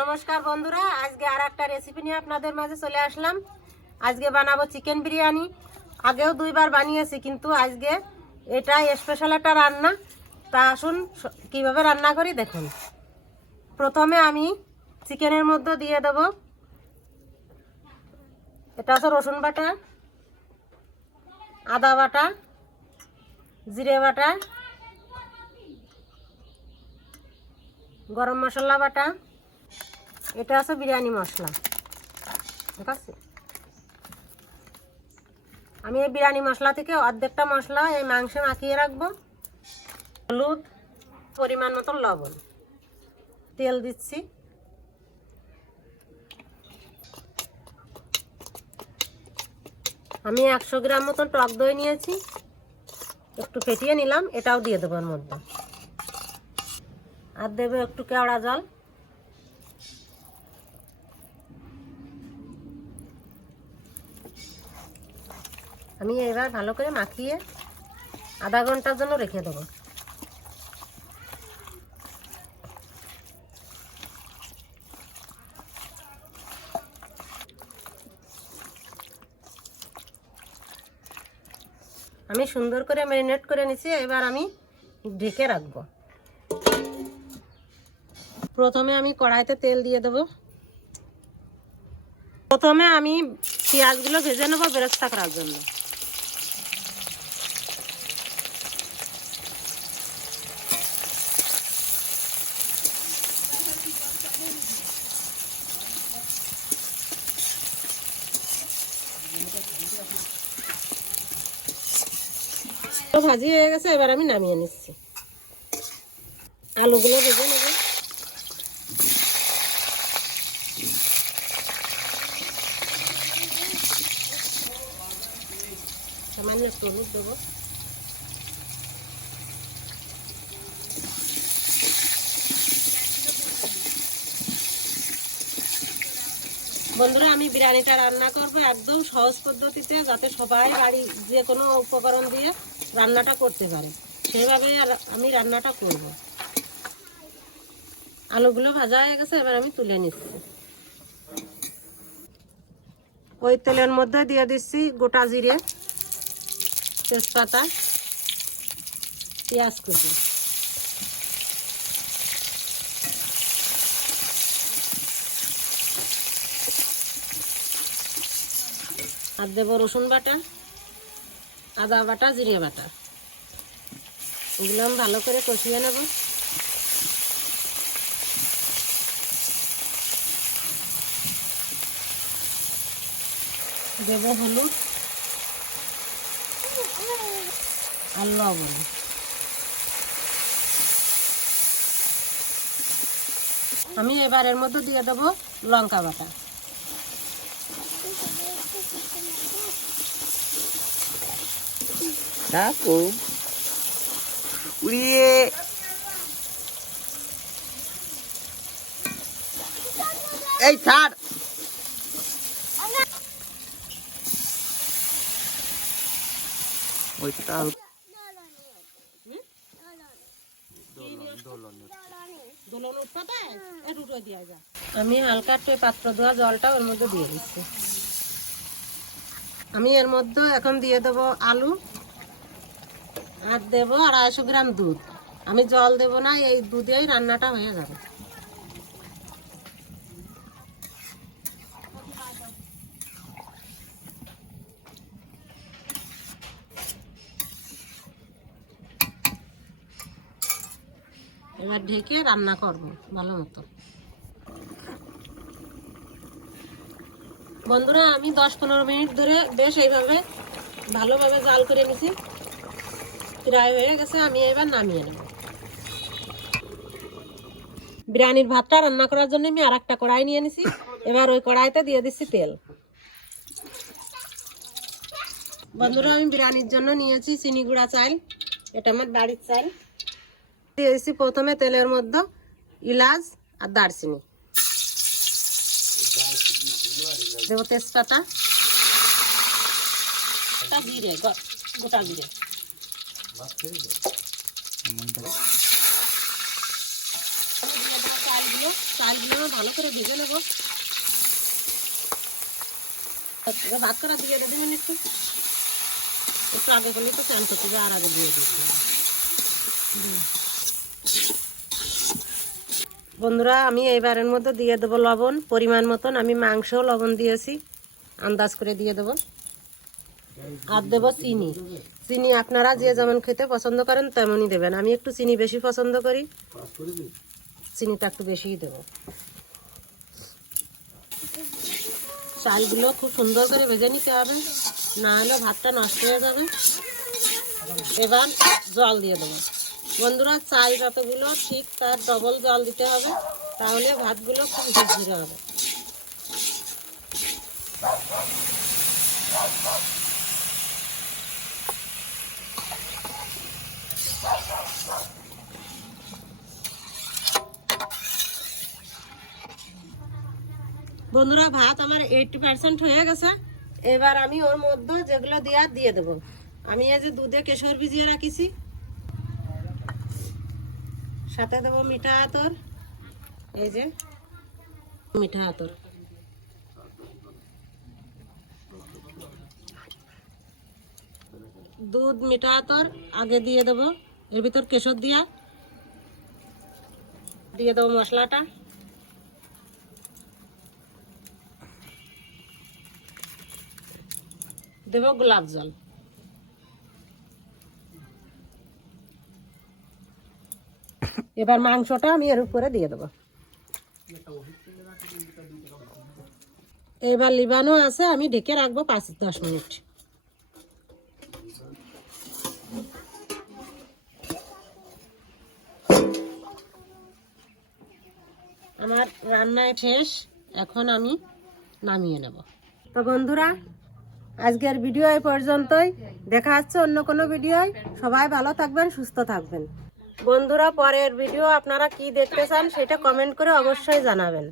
নমস্কার বন্ধুরা, আজকে আর একটা রেসিপি নিয়ে আপনাদের মাঝে চলে আসলাম। আজকে বানাবো চিকেন বিরিয়ানি। আগেও দুইবার বানিয়েছি, কিন্তু আজকে এটা স্পেশাল একটা রান্না। তা আসুন কিভাবে রান্না করি দেখুন। প্রথমে আমি চিকেনের মধ্যে দিয়ে দেব, এটা হচ্ছে রসুন বাটা, আদা বাটা, জিরে বাটা, গরম মশলা বাটা, এটা আছে বিরিয়ানি মশলা। ঠিক আছে, আমি এই বিরিয়ানি মশলা থেকে অর্ধেকটা মশলা এই মাংসে মাখিয়ে রাখবো। হলুদ, পরিমাণ মতো লবণ, তেল দিচ্ছি। আমি 100 গ্রাম মতন টক দই নিয়েছি, একটু ফেটিয়ে নিলাম, এটাও দিয়ে দেবো এর মধ্যে। আর দেবো একটু কেওড়া জল। আমি এবার ভালো করে মাখিয়ে আধা ঘন্টার জন্য রেখে দেবো। আমি সুন্দর করে ম্যারিনেট করে নিয়েছি, এবার আমি ঢেকে রাখবো। প্রথমে আমি কড়াইতে তেল দিয়ে দেবো। প্রথমে আমি পেঁয়াজগুলো ভেজে নেবো বেরেস্তা করার জন্য। ভাজি হয়ে গেছে, এবার আমি নামিয়ে নিচ্ছি। আলুগুলো ভেজে নেব। সামান্য একটু হলুদ দেবো। বন্ধুরা, আমি বিরিয়ানিটা রান্না করবো একদম সহজ পদ্ধতিতে, যাতে সবাই বাড়ি যে কোনো উপকরণ দিয়ে রান্নাটা করতে পারে, সেভাবে আমি রান্নাটা করব। আলুগুলো ভাজা হয়ে গেছে, এবার আমি তুলে নিচ্ছি। ওই তেলের মধ্যে দিয়ে দিচ্ছি গোটা জিরে, তেজপাতা, পেঁয়াজ কুচি। আর দেবো রসুন বাটা, আদা বাটা, জিরে বাটা। এগুলো আমি ভালো করে কষিয়ে নেব। দেব হলুদ আর লবণ। আমি এবার এর মধ্যে দিয়ে দেব লঙ্কা বাটা। উড়িয়ে এই ছাড়। ওইটা আমি হালকা একটু পাত্র ধোয়া জলটা ওর মধ্যে দিয়ে দিচ্ছি। আমি এর মধ্যে এখন দিয়ে দেবো আলু, আর দেবো 250 গ্রাম দুধ। আমি জল দেব না, এই দুধেই রান্নাটা হয়ে যাবে। এবার ঢেকে রান্না করব ভালো মতো। বন্ধুরা, আমি 10-15 মিনিট ধরে বেশ এইভাবে ভালোভাবে জাল করে নিছি। প্রায় হয়ে গেছে, আমি এবার নামিয়ে নেব। বিরিয়ানির ভাতটা রান্না করার জন্য আমি আর একটা কড়াই নিয়ে নিছি। এবার ওই কড়াইতে দিয়ে দিচ্ছি তেল। বন্ধুরা, আমি বিরিয়ানির জন্য নিয়েছি চিনি গুঁড়া চাল, এটা আমার বাড়ির চাল। দিয়েছি প্রথমে তেলের মধ্যে এলাচ আর দারচিনি, দেবো তেজপাতা, জিরে, গোটা জিরে, চালগুলো চালগুলো ভালো করে ভেজে নেবো। ভাত করা দিয়ে দেবেন একটু একটু আগে করলে তো চান করতে আর আগে দিয়ে দিচ্ছি। বন্ধুরা আমি এইবারের মধ্যে দিয়ে দেবো লবণ পরিমাণ মতন। আমি মাংসও লবণ দিয়েছি, আন্দাজ করে দিয়ে দেবো। আর দেবো চিনি। চিনি আপনারা যে যেমন খেতে পছন্দ করেন তেমনই দেবেন। আমি একটু চিনি বেশি পছন্দ করি, চিনিটা একটু বেশিই দেবো। চালগুলো খুব সুন্দর করে ভেজে নিতে হবে, না হলে ভাতটা নষ্ট হয়ে যাবে। এবার জল দিয়ে দেবো। বন্ধুরা চাল যতগুলো ঠিক তার ডবল জল দিতে হবে, তাহলে ভাতগুলো খুব ঝরঝরে হবে। বন্ধুরা ভাত আমার 80% হয়ে গেছে। এবার আমি ওর মধ্যে যেগুলো দিয়ে দেবো। আমি এই যে দুধে কেশর ভিজিয়ে রাখিছি, সাথে দেবো মিঠা আতর। এই যে মিঠা আতর, দুধ মিঠা আতর আগে দিয়ে দেবো। এর ভিতর কেশর দিয়ে দেবো মশলাটা। দেবো গোলাপ জল। এবার মাংসটা আমি এর উপরে দিয়ে দেবো। এবার লিবানো আছে, আমি ঢেকে রাখবো 5-10 মিনিট। আমার রান্না শেষ, এখন আমি নামিয়ে নেব। তো বন্ধুরা আজকের ভিডিও এই পর্যন্তই। দেখা হচ্ছে অন্য কোনো ভিডিওয়। সবাই ভালো থাকবেন, সুস্থ থাকবেন। বন্ধুরা পরের ভিডিও আপনারা কি দেখতে চান সেটা কমেন্ট করে অবশ্যই জানাবেন।